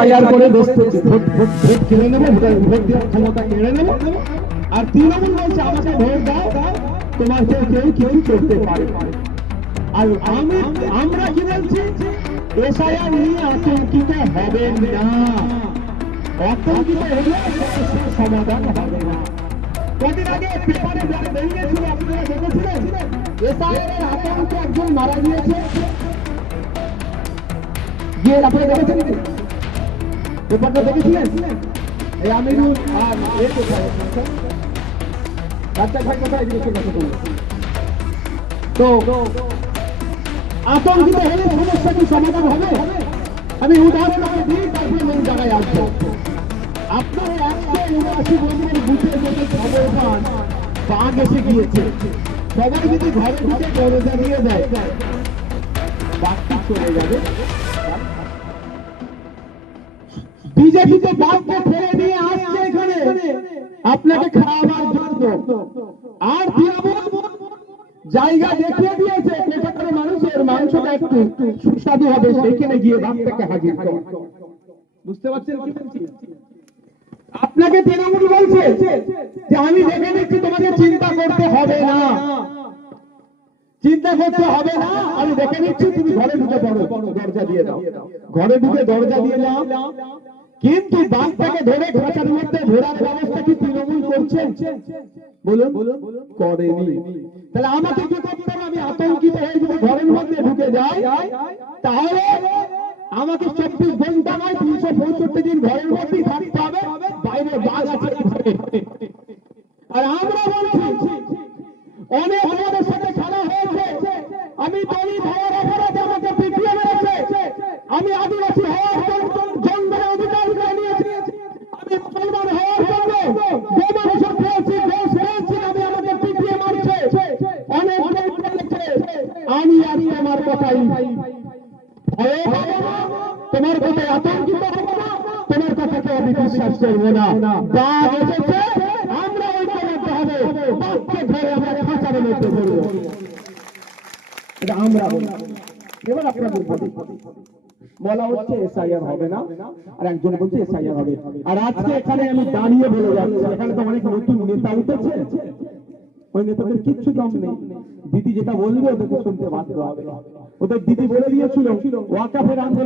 তৈরি করে বসতে ভোট কেড়ে নেবো, ভোট দেওয়ার ক্ষমতা কেড়ে নেবো। আর তৃণমূল বলছে আমাকে ভোট দাও, তোমাকে কেউ কিছু করতে পারে। আর আমরা কি বলছি, এসআইআর নিয়ে আতঙ্কিত হবেন না। আতঙ্কিত হলে সমাধান হবে না। কদিন আগে পেপারে বেরিয়েছিল, আপনারা দেখেছিলেন, এসআইআর এর আতঙ্কে একজন মারা গিয়েছে। গিয়ে আপনারা দেখেছেন, পেপারটা দেখেছিলেন? এই আমিরুল আর এ কোথায়, রাজ্জাক ভাই কোথায় জিজ্ঞেস করতে বলুন তো। আতঙ্কিত হলে সমস্যা কি সমাধান হবে? আমি উদাহরণ দিই, তারপরে আমি জায়গায় আসবো। আপনার 179 বছর বুঝে যদি খবর পান বাঘ এসে গিয়েছে, সবাই যদি ঘরে ঢুকে দরজা দিয়ে দেয়, বাঘটি চলে যাবে। বিজেপি তো বাঘকে ফেলে নিয়ে আসছে এখানে আপনাকে খাওয়াবার জন্য। আর জায়গা দেখিয়ে দিয়েছে কোথাকার মানুষের মাংসটা একটু সুস্বাদু হবে, সেখানে গিয়ে বাঘটাকে হাজির করে। বুঝতে পারছেন কি বলছি? আপনাকে তৃণমূল বলছে যে আমি দেখে নিচ্ছি, তোমাদের চিন্তা করতে হবে না, চিন্তা করতে হবে না, আমি দেখে নিচ্ছি, তুমি ঘরে ঢুকে পড়ো, দরজা দিয়ে দাও। ঘরে ঢুকে দরজা দিয়ে দাও, কিন্তু বাঘটাকে ধরে খাঁচার মধ্যে ঘোরার ব্যবস্থা কি তৃণমূল করছে? বলুন, করেনি। তাহলে আমাকে কি করতে হবে? আমি আতঙ্কিত হয়ে যদি ঘরের মধ্যে ঢুকে যাই, তাহলে আমাকে 24 ঘন্টা নয় 365 দিন ঘরের মধ্যেই থাকতে হবে, বাইরে বাঘ আছে। আর আমরা বলছি অনেক আমাদের সাথে খেলা হয়েছে, আমি দলিত হওয়ার অপরাধে আমাকে পিটিয়ে মেরেছে, আমি আদিবাসী হওয়ার জন্মের অধিকার করে নিয়েছি, আমি মুসলমান হওয়ার জন্য বেমানুষ পেয়েছি, দেশ পেয়েছি, আমি আমাকে পিটিয়ে মারছে, অনেক বলেছে। আমি আজ আমার কথাই ভয়ে পাবো না, তোমার কথায় আতঙ্কিত হবো না, তোমার কথাকে আমি বিশ্বাস করবো না। বাঘ এসেছে, আমরা ঐক্যবদ্ধ হবে, বাঘকে ধরে আমরা খাঁচার মধ্যে ধরবো। এটা আমরা এবার আপনাদের বলা হচ্ছে এসআইআর হবে না, আর একজন বলছে এসআইআর হবে। আর আজকে এখানে আমি দাঁড়িয়ে বলে যাচ্ছি, এখানে তো অনেক নতুন নেতা উঠেছে, ওই নেতাদের কিচ্ছু দম নেই। দিদি যেটা বলবে ওদেরকে শুনতে বাধ্য হবে। ওদের দিদি বলে দিয়েছিল ওয়াকাফের আন্দোলন